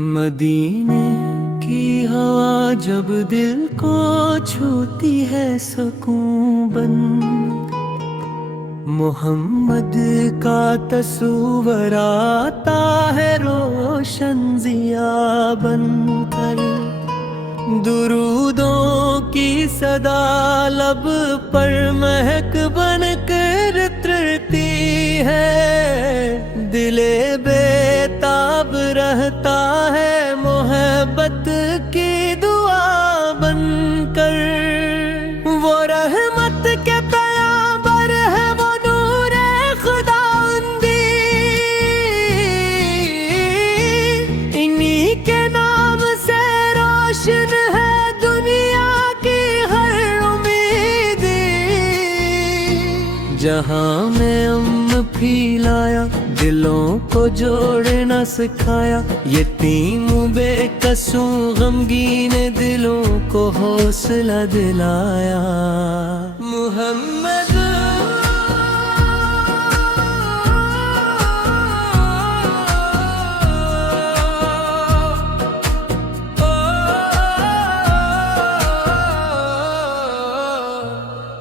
مدینے کی ہوا جب دل کو چھوتی ہے سکون بن، محمد کا تصور آتا ہے روشن ضیا بن کر، درودوں کی صدا لب پر مہک بن کر اترتی ہے، دل بے تاب رہتا ہے محبت کی دعا بن کر، وہ رحمت کے پیامبر ہے، وہ نور خداوندی، انہی کے نام سے روشن ہے دنیا کی ہر امیدی، جہاں میں پھیلایا دلوں کو جوڑنا سکھایا، یتیم بے قصوں غمگین دلوں کو حوصلہ دلایا، محمد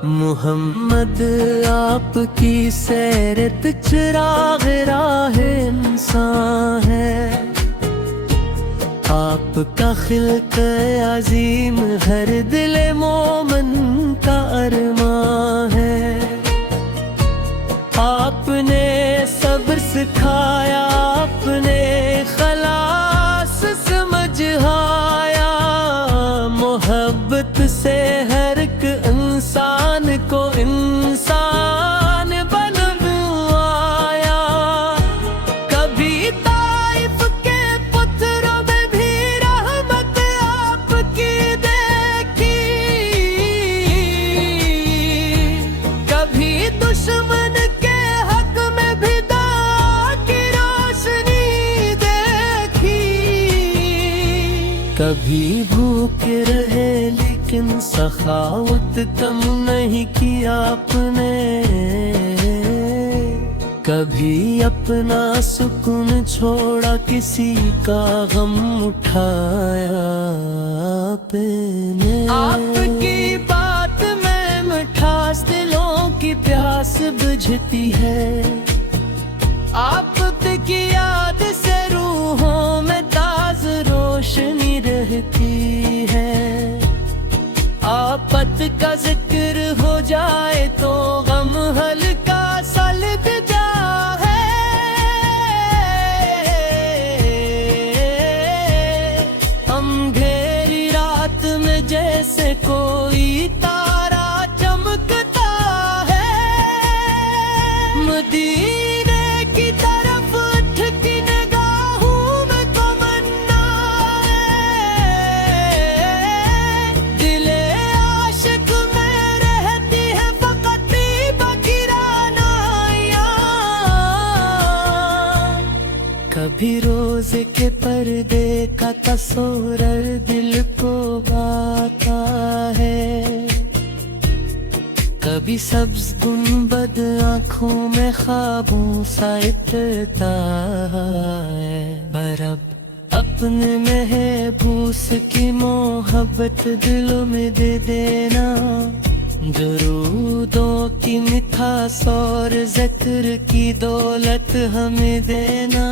محمد آپ کی سیرت چراغ راہ انسان ہے، آپ کا خلق عظیم ہر دل مومن کا ارمان ہے، آپ نے صبر سکھایا، آپ نے خلاص سمجھایا، محبت سے ہر ایک انسان کو انسان بنوایا، کبھی طائف کے پتھروں میں بھی رحمت آپ کی دیکھی، کبھی دشمن کے حق میں بھی دعا کی روشنی دیکھی، کبھی بھوکے رہے لیکن سخاوت کم نہیں کی آپ نے، کبھی اپنا سکون چھوڑا کسی کا غم اٹھایا آپ نے، آپ کی بات میں مٹھاس دلوں کی پیاس بجھتی ہے، آپ کی یاد سے روحوں میں تاز روشنی رہتی ہے، آفت کا ذکر ہو جائے تو غم ہلکا سلگ جائے، اندھیری رات میں جیسے کوئی تارا چمکتا ہے، مدینے کی طرف اٹھ کی نگاہوں میں تمنا ہے، دل عاشق میں رہتی ہے فقط بکرانائیاں، کبھی روزے کے پردے کا تصور دل کو باتا ہے، کبھی سبز گنبد آنکھوں میں خوابوں سا اترتا ہے، پر اب اپنے محبوس کی محبت دلوں میں دے دینا، درودوں کی مٹھاس اور ذکر کی دولت ہمیں دینا،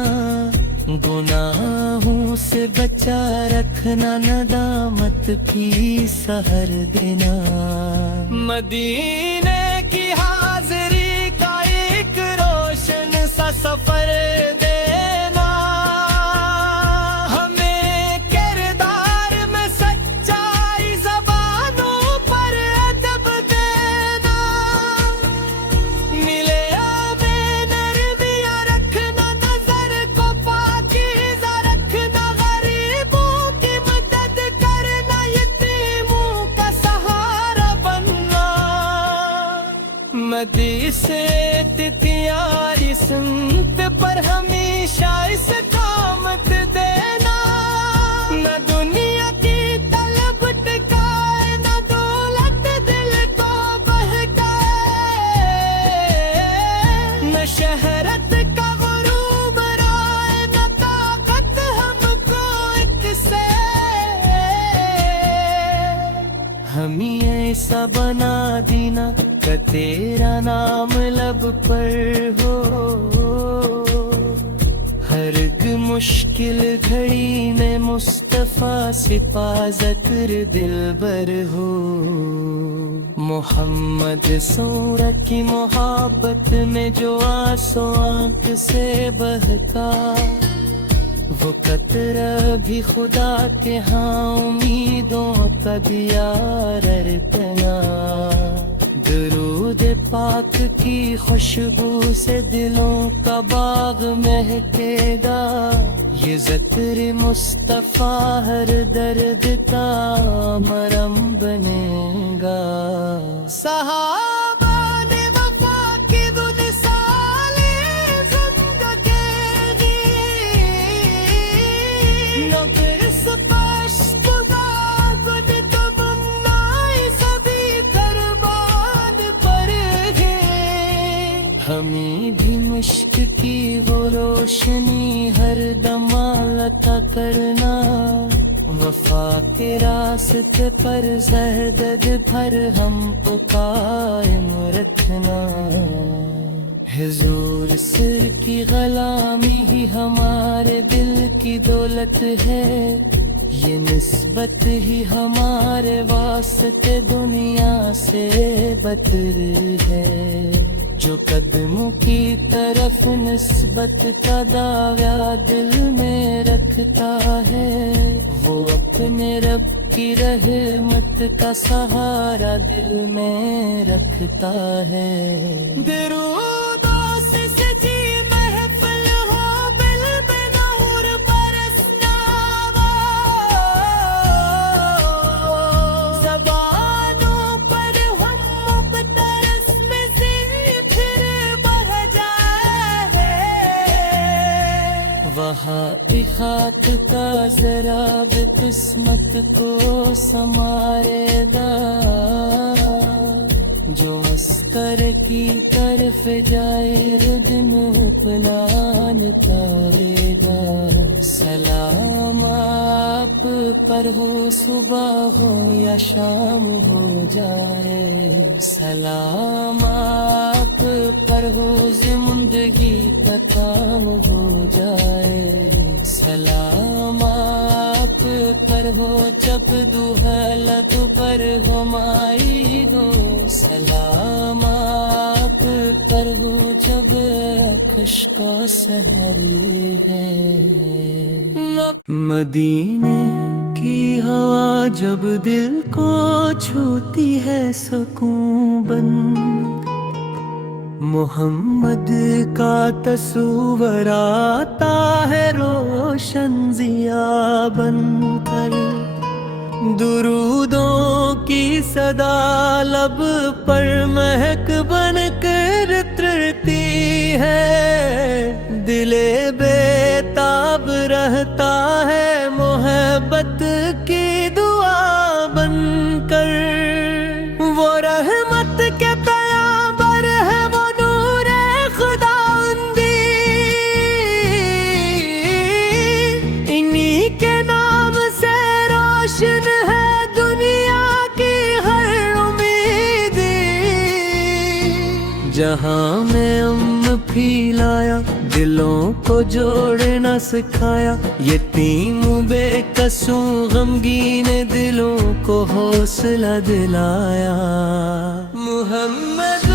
گناہوں سے بچا رکھنا، ندامت بھی سحر دینا، مدینے کی حاضری کا ایک روشن سا سفر دینا، ہمیں کردار میں سچائی، زبانوں پر ادب دینا، ملے ہمیں نرمیاں رکھنا، نظر کو پاکیزہ رکھنا، غریبوں کی مدد کرنا، یتیموں کا سہارا بننا، مدی سے تیاری سمت پر ہمیں سا بنا دینا کہ تیرا نام لب پر ہو، ہر ایک مشکل گھڑی میں مصطفیٰ سے پا ذکر دلبر ہو۔ محمد سورہ کی محبت میں جو آنسو آنکھ سے بہتا، وہ قطرہ بھی خدا کے ہاں امیدوں کا دیا رڑکنا۔ درود پاک کی خوشبو سے دلوں کا باغ مہکے گا، یہ ذکر مصطفیٰ ہر درد کا مرہم بنے گا۔ صحابہ نے وفا کی دن سالی زندگی، نہ پھر سپشت گن تمنائی سبھی قربان پر گئے۔ ہمیں بھی مشک کی وہ روشنی ہر دم عطا کرنا، وفا کے راستے پر زہدد بھر ہم کو قائم رکھنا۔ حضور سر کی غلامی ہی ہمارے دل کی دولت ہے، یہ نسبت ہی ہمارے واسطے دنیا سے بتر ہے۔ جو قدموں کی طرف نسبت کا دعویٰ دل میں رکھتا ہے، وہ اپنے رب کی رحمت کا سہارا دل میں رکھتا ہے۔ درودوں سے سجی محفل ہو بالبنور برسنا، زبانوں پر ہم مبترس میں زیر پھر بڑھ جائے، وہاں خاک کا ذرا بھی قسمت کو سنوارے گا، جو عسکر کی طرف جائے ردن پلان کرے گا۔ سلام آپ پر ہو صبح ہو یا شام ہو جائے، سلام آپ پر ہو زندگی کا کام ہو جائے، سلام آپ پر ہو جب دہلت پر ہمائی ہو، سلام آپ پر ہو جب خشک سحر ہے۔ مدینے کی ہوا جب دل کو چھوتی ہے سکون بن، محمد کا تصور آتا ہے روشن ضیا بن کر، درودوں کی صدا لب پر مہک بن کر اترتی ہے، دل بے تاب رہتا ہے محبت کی دعا بن کر، وہ رحمت کے پیامبر ہے، وہ نور خداوندی، انہی کے نام سے روشن ہے دنیا کی ہر امید، جہاں میں پھیلایا دلوں کو جوڑنا سکھایا، یتیم بے قصوں غمگین دلوں کو حوصلہ دلایا۔ محمد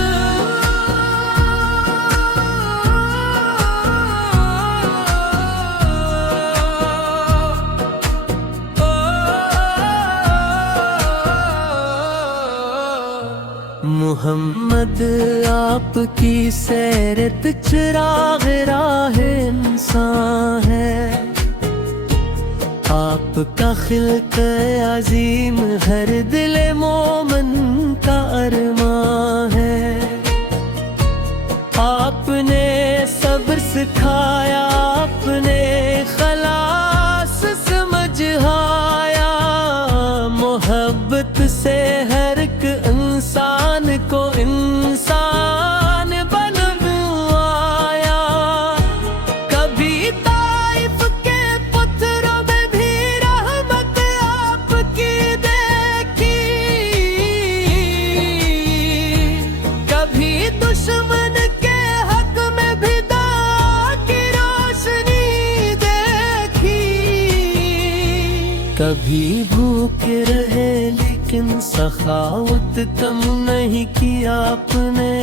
محمد آپ کی سیرت چراغ راہ انسان ہے، آپ کا خلق عظیم ہر دل مومن کا ارمان ہے، آپ نے صبر سکھایا، آپ نے خلاص سمجھایا، محبت سے ہر ایک انسان کو انسان بنوایا، کبھی طائف کے پتھروں میں بھی رحمت آپ کی دیکھی، کبھی بھوکے رہے لیکن سخاوت کم نہیں کی آپ نے،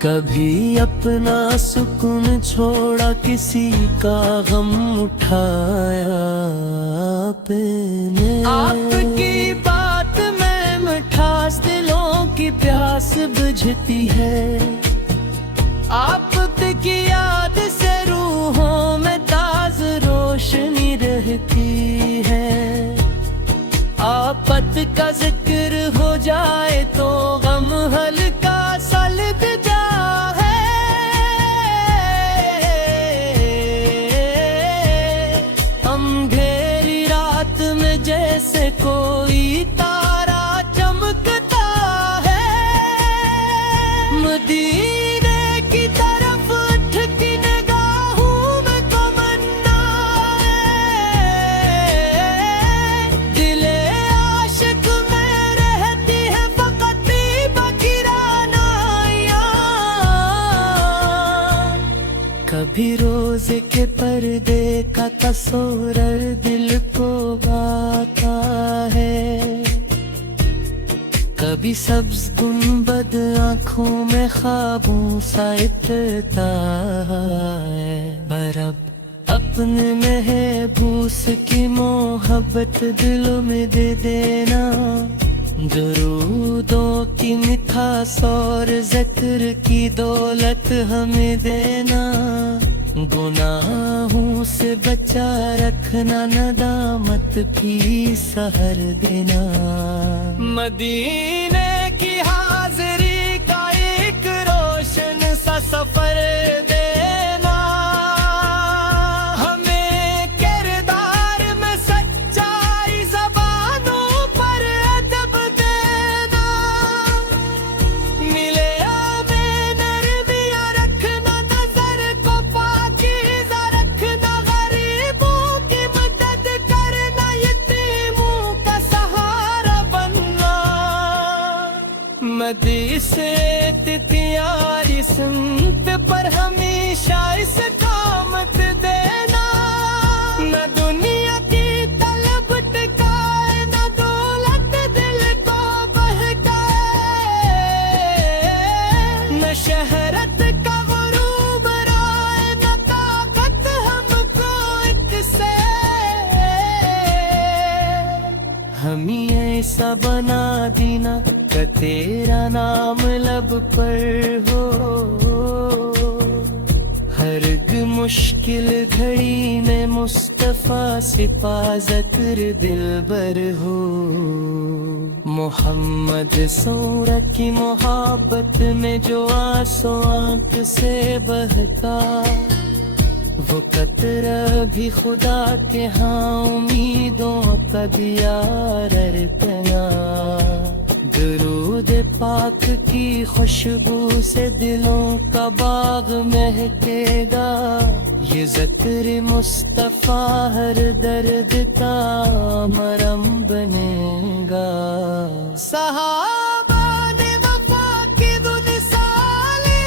کبھی اپنا سکون چھوڑا کسی کا غم اٹھایا آپ نے۔ آپ کی بات میں مٹھاس دلوں کی پیاس بجھتی ہے، آپ کی یاد سے روحوں میں تاز روشنی رہتی ہے۔ آفت کا ذکر ہو جائے تو غم ہلکا سا لگ جائے، اندھیری رات میں جیسے کوئی تارا چمکتا ہے، مدینے کی طرف اٹھ کی نگاہوں میں تمنا ہے، دل عاشق میں رہتی ہے فقط بکرانائیاں۔ کبھی روزے کے پردے کا تصور دل کو باتا ہے، کبھی سبز گنبد آنکھوں میں خوابوں سا اترتا ہے، پر اب اپنے محبوس کی محبت دلوں میں دے دینا، درودوں کی مٹھاس اور ذکر کی دولت ہمیں دینا، گناہوں سے بچا رکھنا، ندامت بھی سحر دینا، مدینے کی حاضری کا ایک روشن سا سفر دینا، ہمیں کردار میں سچائی، زبانوں پر ادب دینا، ملے ہمیں نرمیاں رکھنا، نظر کو پاکیزہ رکھنا، غریبوں کی مدد کرنا، یتیموں کا سہارا بننا، مدی سے تیاری سمت پر ہمیشہ استقامت دینا، نہ دنیا کی طلب ٹکائے، نہ دولت دل کو بہکائے، نہ شہرت کا غروب رائے، نہ طاقت ہم کو ایک سے، ہمیں ایسا بنا دینا کہ تیرا نام لب پر ہو، ہر ایک مشکل گھڑی میں مصطفیٰ سے پا ذکر دلبر ہو، محمد سورہ کی محبت میں جو آنسو آنکھ سے بہتا، وہ قطرہ بھی خدا کے ہاں امیدوں کا دیا رڑکنا، درود پاک کی خوشبو سے دلوں کا باغ مہکے گا، یہ ذکر مصطفیٰ ہر درد کا مرہم بنے گا، صحابہ نے وفا کی دن سالی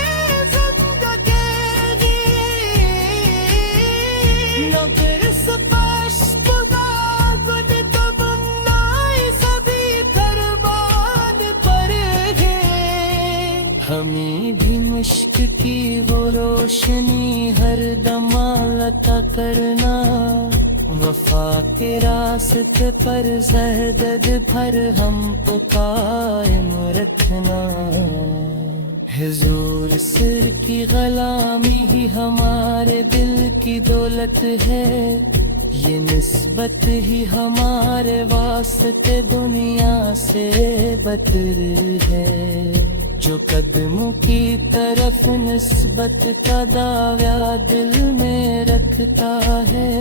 زندگی، نہ پھر سپشت گن تمنائی سبھی قربان پر ہے، ہمیں بھی مشک کی وہ روشنی ہر دم عطا کرنا، وفا کے راستے پر زہدد بھر ہم کو قائم رکھنا، حضور سر کی غلامی ہی ہمارے دل کی دولت ہے، یہ نسبت ہی ہمارے واسطے دنیا سے بتر ہے، جو قدموں کی طرف نسبت کا دعویٰ دل میں رکھتا ہے،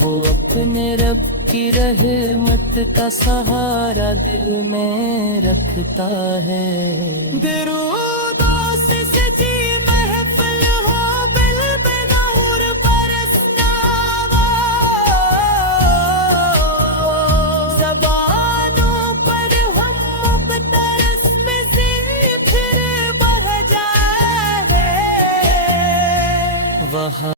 وہ اپنے رب کی رحمت کا سہارا دل میں رکھتا ہے، درودوں سے سجی محفل ہو، بل میں نور برسنا، زبانوں پر ہم مبترس میں زندگی پھر بڑھ جائے وہاں